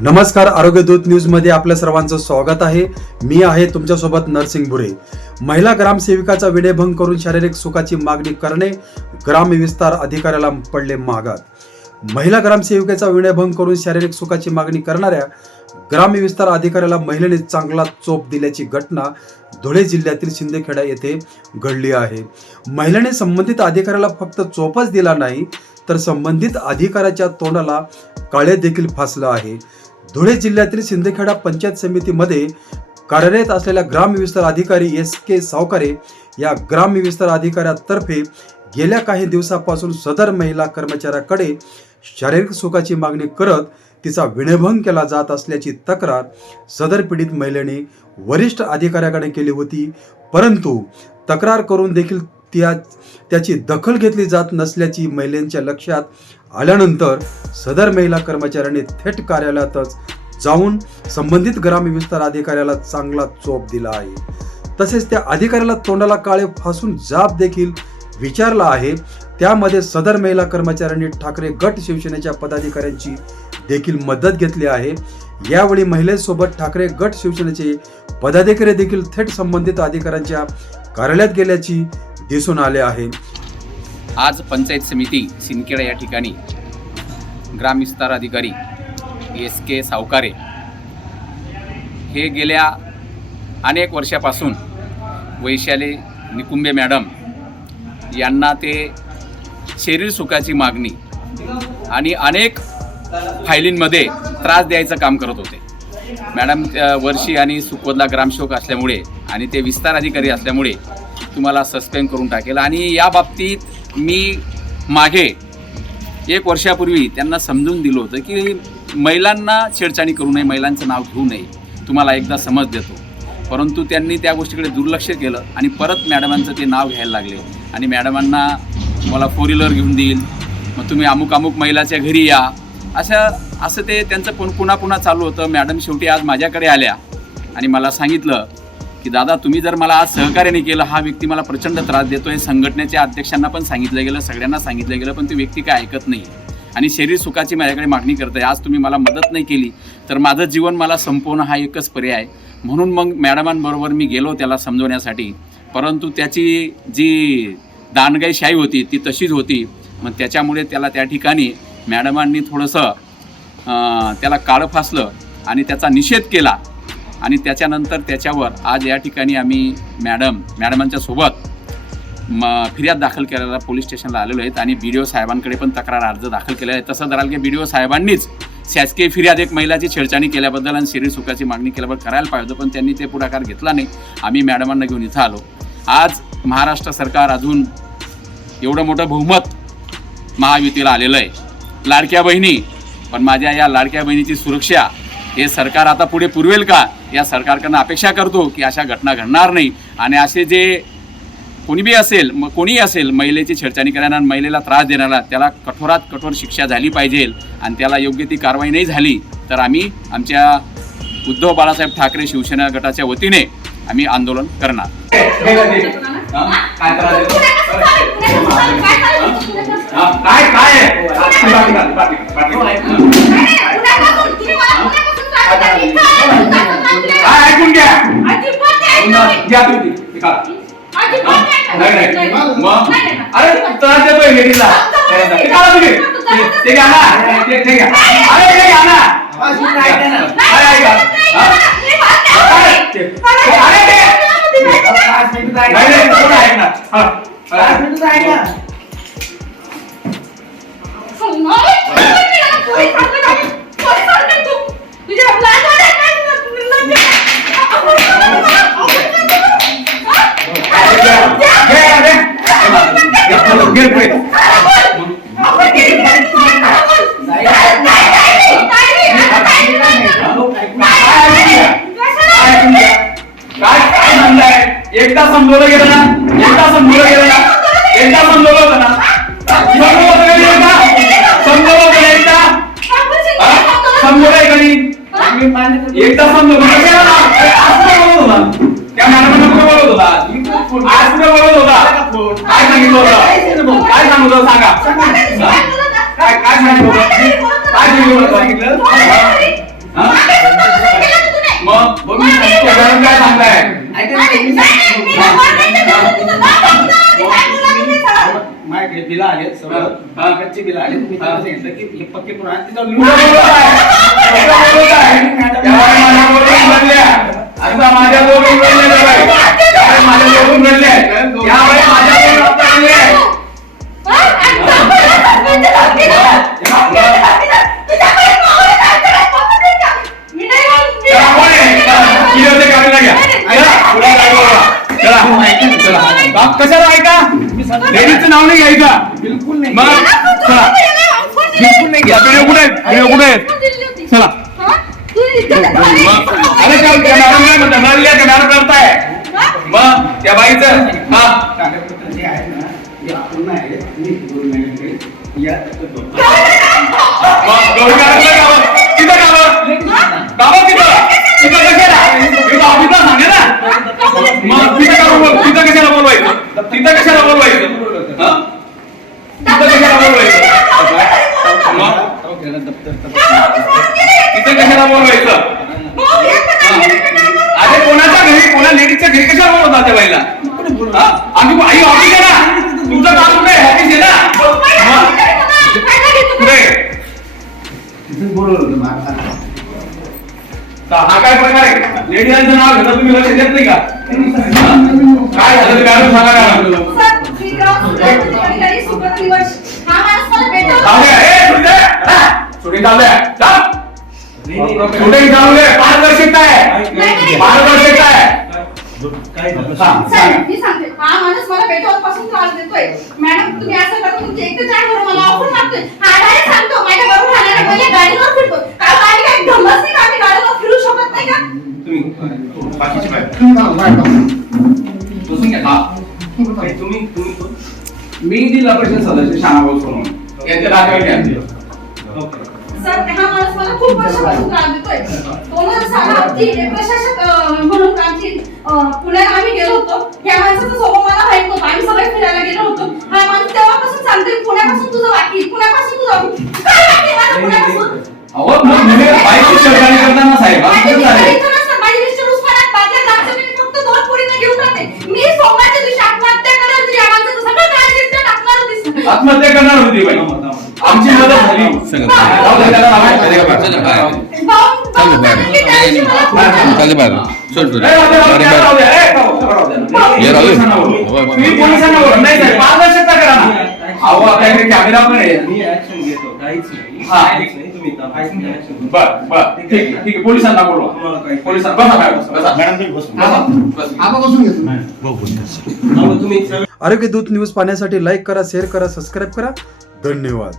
नमस्कार आरोग्यदूत न्यूजमध्ये आपल्या सर्वांचं स्वागत आहे. मी आहे तुमच्यासोबत नरसिंग बुरे महिला ग्रामसेविकाचा विडेभंग करून शारीरिक सुखाची मागणी करणे ग्राम विस्तार अधिकाऱ्याला पडले मागात महिला ग्रामसेविकेचा विडेभंग करून शारीरिक सुखाची मागणी करणाऱ्या ग्राम विस्तार अधिकाऱ्याला महिलेने चांगला चोप दिल्याची घटना धुळे जिल्ह्यातील शिंदेखेडा येथे घडली आहे. महिलेने संबंधित अधिकाऱ्याला फक्त चोपच दिला नाही तर संबंधित अधिकाऱ्याच्या तोंडाला काळे देखील फासलं आहे. धुळे जिल्ह्यातील शिंदेखेडा पंचायत समितीमध्ये कार्यरत असलेल्या ग्रामविस्तार अधिकारी एस के सावकारे या ग्रामविस्तार अधिकाऱ्यातर्फे गेल्या काही दिवसापासून सदर महिला कर्मचाऱ्याकडे शारीरिक सुखाची मागणी करत तिचा विनयभंग केला जात असल्याची तक्रार सदर पीडित महिलेने वरिष्ठ अधिकाऱ्याकडे केली होती. परंतु तक्रार करून देखील त्या त्याची दखल घेतली जात नसल्याची महिलेच्या लक्षात आल्यानंतर सदर महिला कर्मचाऱ्यांनी थेट कार्यालयातच जाऊन संबंधित ग्राम विस्तार अधिकाऱ्याला चांगला चोप दिला आहे. तसेच त्या अधिकाऱ्याला तोंडाला काळे फासून जाब देखील विचारला आहे. त्यामध्ये सदर महिला कर्मचाऱ्यांनी ठाकरे गट शिवसेनेच्या पदाधिकाऱ्यांची देखील मदत घेतली आहे. यावेळी महिलेसोबत ठाकरे गट शिवसेनेचे पदाधिकारी देखील थेट संबंधित अधिकाऱ्यांच्या कार्यालयात गेल्याची दिसून आले आहे. आज पंचायत समिती सिंदखेडा या ठिकाणी ग्रामविस्तार अधिकारी एस के सावकारे हे गेल्या अनेक वर्षापासून वैशाली निकुंबे मॅडम यांना ते शरीर सुखाची मागणी आणि अनेक फायलींमध्ये त्रास द्यायचं काम करत होते. मॅडम त्या वर्षी आणि सुखवदला ग्रामसेवक असल्यामुळे आणि ते विस्तार अधिकारी असल्यामुळे तुम्हाला सस्पेंड करून टाकेल. आणि या बाबतीत मी मागे एक वर्षापूर्वी त्यांना समजून दिलं होतं की महिलांना छेडछाणी करू नये महिलांचं नाव घेऊ नये. तुम्हाला एकदा समज देतो. परंतु त्यांनी त्या गोष्टीकडे दुर्लक्ष केलं आणि परत मॅडमांचं ते नाव घ्यायला लागले. आणि मॅडमांना मला फोर व्हीलर घेऊन देईल. मग तुम्ही अमुक अमुक महिलाच्या घरी या. अशा असं ते त्यांचं पण पुन्हा पुन्हा चालू होतं. मॅडम शेवटी आज माझ्याकडे आल्या. आणि मला सांगितलं की दादा तुम्ही जर मला आज सहकार्याने केलं हा व्यक्ती मला प्रचंड त्रास देतो हे संघटनेच्या अध्यक्षांना पण सांगितलं गेलं सगळ्यांना सांगितलं गेलं पण ती व्यक्ती काय ऐकत नाही. आणि शरीर सुखाची माझ्याकडे मागणी करत आहे आज तुम्ही मला मदत नाही केली तर माझं जीवन मला संपवणं हा एकच पर्याय आहे. म्हणून मग मॅडमांबरोबर मी गेलो त्याला समजवण्यासाठी. परंतु त्याची जी दानगाईशाही होती ती तशीच होती. मग त्याच्यामुळे त्याला त्या ठिकाणी मॅडमांनी थोडंसं त्याला काळं फासलं आणि त्याचा निषेध केला. आणि त्याच्यानंतर त्याच्यावर आज या ठिकाणी आम्ही मॅडम मॅडमांच्या सोबत म फिर्याद दाखल करायला पोलीस स्टेशनला आलेलो आहेत आणि बी डी ओ साहेबांकडे पण तक्रार अर्ज दाखल केला आहे. तसं धराल की बी डी ओ साहेबांनीच शासकीय फिर्याद एक महिलाची छेडछाणी केल्याबद्दल आणि शरीर सुखाची मागणी केल्याबद्दल करायला पाहिजे पण त्यांनी ते पुढाकार घेतला नाही. आम्ही मॅडमांना घेऊन इथं आलो. आज महाराष्ट्र सरकार अजून एवढं मोठं बहुमत महायुतीला आलेलं आहे. लाडक्या बहिणी पण माझ्या या लाडक्या बहिणीची सुरक्षा हे सरकार आता पुढे पुरवेल का? या सरकारकडनं अपेक्षा करतो की अशा घटना घडणार नाही. आणि असे जे कोणी बी असेल मग कोणीही असेल महिलेची छेडछाणी करणारा आणि महिलेला त्रास देणारा त्याला कठोरात कठोर शिक्षा झाली पाहिजे आणि त्याला योग्य ती कारवाई नाही झाली तर आम्ही आमच्या उद्धव बाळासाहेब ठाकरे शिवसेना गटाच्या वतीने आम्ही आंदोलन करणार आहे. नाही नाही. मग? अरे देतोय लेडीजला ते घ्या ना. ते घ्या. अरे ते घ्या ना. अरे ऐका. घे. घे, काय म्हणताय? एकदा समजवलं गेलं ना? एकदा समजवलं गेलं ना? एकदा समजवलं होतं ना? समजवलं होतं एकदा? समजवलं होतं एकदा? समजवलंय एकदा समजवलं. आज त्या मॅडमांना कुठं बोलत होता? आज कुठं बोलत होता? काय सांगितलं होतं. काय सांगू हा? काय काय सांगितलं होतं काय सांगितलं होतं हा? हा? मग मग मी सांगतो, मॅडम काय सांगताय माझ्याकडे बिल आले हा. सगळं कच्चे बिल आले मी त्यांना सांगितलं की हे पक्के पुन्हा तिथं कुठं बोलत बाप कशाला ऐका लेडीजचं नाव नाही घ्यायचं बिलकुल नाही. मग चला. बिलकुल नाही घ्या. व्हिडिओ कुठे आहेत? व्हिडिओ कुठे आहेत? चला. मग अरे त्या त्या मॅडम काय म्हणतात रडल्या त्या मॅडम करताय मग त्या बाईचं हा. कागदपत्र जे आहे ना हे अपूर्ण आहे मी दोन महिन्याकडे या मग गौरी मॅडमला गावं तिथं गावं गावं तिथं? तिथं कशाला? तिथं ऑफिसला सांगे ना मग तिथं का बोल तिथं कशाला बोलवायचं? तिथं कशाला बोलवायचं? हं? तिथं कशाला बोलवायचं? मग तिथं कशाला बोलवायचं? अरे कोणाच्या घरी कोणा लेडीजच्या घरी कशाला बोलवतात त्या बाईला? हं? आम्ही आई ऑफिस आहे ना? तुमचं काम कुठे आहे? ऑफिस आहे ना? मग कुठे बोलवलं तर हा काय प्रकार आहे? लेडीजांचं नाव घेता तुम्ही लक्ष देत नाही का? काय झालं? ते मॅडम सांगा मॅडम जाऊ दे पारदर्शकता आहे पारदर्शकता आहे मी सांगते हा माणूस मला पेट्रोलपासून त्रास देतोय मॅडम तुम्ही असं करा तुमचे एक ते चार मला ऑफर मागतोय हा. डायरेक्ट सांगतो माझ्या घरून राहणाऱ्या पहिले गाडीवर फिरतो काय आम्ही काय ढमच नाही आम्ही गाडीवर फिरू शकत नाही का तुम्ही बाकीची बसून घ्या हा. तुम्ही तुम्ही? मी जिल्हा परिषद सदस्य शानाभाऊ सोनवणे. यांचे नातेवाईक आहे आमचे. सर हा माणूस मला खूप वर्षापासून त्रास देतोय दोन हजार साला ती प्रशासक अं, म्हणून आमची अं, पुण्याला आम्ही गेलो होतो. ह्या माणसाचा स्वभाव मला माहीत नव्हता. आम्ही सगळे फिरायला गेलो होतो. हा माणूस तेव्हापासून सांगतोय पुण्यापासून तुझं वाकी पुण्यापासून तुझं काय वाकी? माझं पुण्यापासून? अहो मग म्हणजे बाईकची सरकारी करताना साहेब आत्महत्या करणार होती बाई. आमची मदत झाली. बाहेर सोड. पोलिसांना. नाही पारदर्शकता करा ना. अहो आपल्याकडे कॅमेरा पण आहे. मी ऍक्शन घेतो काहीच नाही. हा. काहीच नाही. तुम्ही ऍक्शन बर बर. ठीक आहे, ठीक आहे. पोलिसांना तुम्हाला बोलवा काही- पोलिसांना बसा मॅडम बसा. बसा. बसा. तुम्ही आरोग्य दूत न्यूज पाहण्यासाठी लाईक करा शेअर करा सबस्क्राईब करा. धन्यवाद.